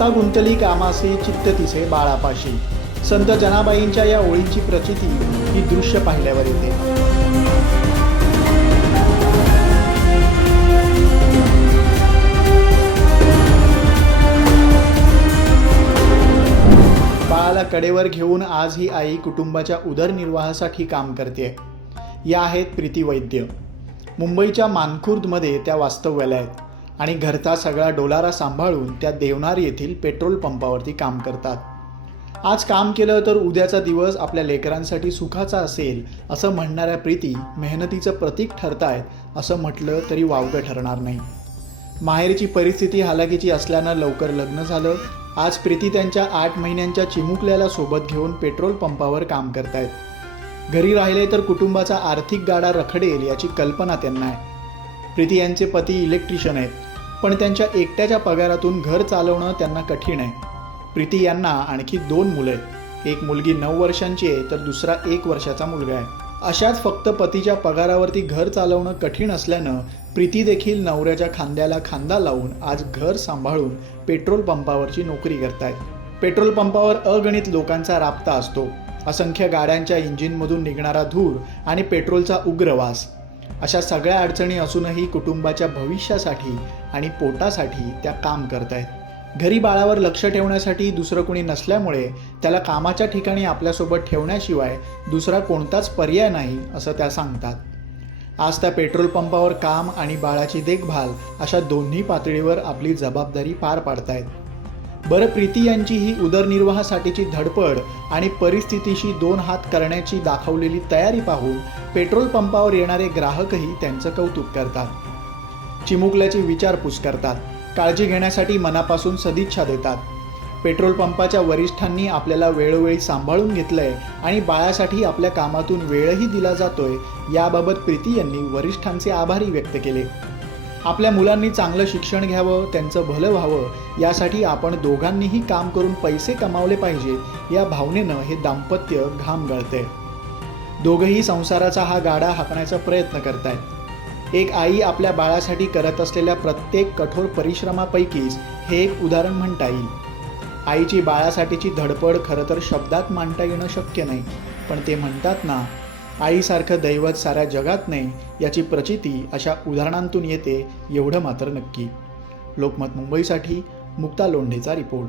आता गुंतली कामासे चित्त तिसे बाळापाशी. संत जनाबाईंच्या या ओळींची प्रचिती ही दृश्य पाहिल्यावर येते. बाळाला कडेवर घेऊन आज ही आई कुटुंबाच्या उदरनिर्वाहासाठी काम करते. या आहेत प्रीती वैद्य. मुंबईच्या मानखुर्दमध्ये त्या वास्तव्याला आहेत. आणि घरचा सगळा डोलारा सांभाळून त्या देवनार येथील पेट्रोल पंपावरती काम करतात. आज काम केलं तर उद्याचा दिवस आपल्या लेकरांसाठी सुखाचा असेल असं म्हणणाऱ्या प्रीती मेहनतीचं प्रतीक ठरतायत असं म्हटलं तरी वावगं ठरणार नाही. माहेरची परिस्थिती हालाकीची असल्यानं लवकर लग्न झालं. आज प्रीती त्यांच्या आठ महिन्यांच्या चिमुकल्याला सोबत घेऊन पेट्रोल पंपावर काम करतायत. घरी राहिले तर कुटुंबाचा आर्थिक गाडा रखडेल याची कल्पना त्यांना आहे. प्रीती यांचे पती इलेक्ट्रिशियन आहेत. पण त्यांच्या एकट्याच्या पगारातून घर चालवणं त्यांना कठीण आहे. प्रीती यांना आणखी दोन मुलं आहेत. एक मुलगी नऊ वर्षांची आहे तर दुसरा एक वर्षाचा मुलगा आहे. अशाच फक्त पतीच्या पगारावरती घर चालवणं कठीण असल्यानं प्रीती देखील नवऱ्याच्या खांद्याला खांदा लावून आज घर सांभाळून पेट्रोल पंपावरची नोकरी करतायत. पेट्रोल पंपावर अगणित लोकांचा राबता असतो. असंख्य गाड्यांच्या इंजिनमधून निघणारा धूर आणि पेट्रोलचा उग्र वास. अशा सगळ्या अडचणी असूनही कुटुंबाच्या भविष्यासाठी आणि पोटासाठी त्या काम करतायत घरी बाळावर लक्ष ठेवण्यासाठी दुसरं कोणी नसल्यामुळे त्याला कामाच्या ठिकाणी आपल्यासोबत ठेवण्याशिवाय दुसरा कोणताच पर्याय नाही असं त्या सांगतात. आज त्या पेट्रोल पंपावर काम आणि बाळाची देखभाल अशा दोन्ही पातळीवर आपली जबाबदारी पार पाडतायत. बरं प्रीती यांची ही उदरनिर्वाहासाठीची धडपड आणि परिस्थितीशी दोन हात करण्याची दाखवलेली तयारी पाहून पेट्रोल पंपावर येणारे ग्राहकही त्यांचं कौतुक करतात. चिमुकल्याची विचारपूस करतात. काळजी घेण्यासाठी मनापासून सदिच्छा देतात. पेट्रोल पंपाच्या वरिष्ठांनी आपल्याला वेळोवेळी सांभाळून घेतलंय आणि बाळासाठी आपल्या कामातून वेळही दिला जातोय याबाबत प्रीती यांनी वरिष्ठांचे आभारी व्यक्त केले. आपल्या मुलांनी चांगलं शिक्षण घ्यावं त्यांचं भलं व्हावं यासाठी आपण दोघांनीही काम करून पैसे कमावले पाहिजे या भावनेनं हे दाम्पत्य घाम गळते दोघंही संसाराचा हा गाडा हाकण्याचा प्रयत्न करतायत. एक आई आपल्या बाळासाठी करत असलेल्या प्रत्येक कठोर परिश्रमापैकीच हे एक उदाहरण म्हणता येईल. आईची बाळासाठीची धडपड खरं तर शब्दात मांडता येणं शक्य नाही पण ते म्हणतात ना आईसारखं दैवत साऱ्या जगात नाही याची प्रचिती अशा उदाहरणांतून येते एवढं मात्र नक्की. लोकमत मुंबईसाठी मुक्ता लोंढेचा रिपोर्ट.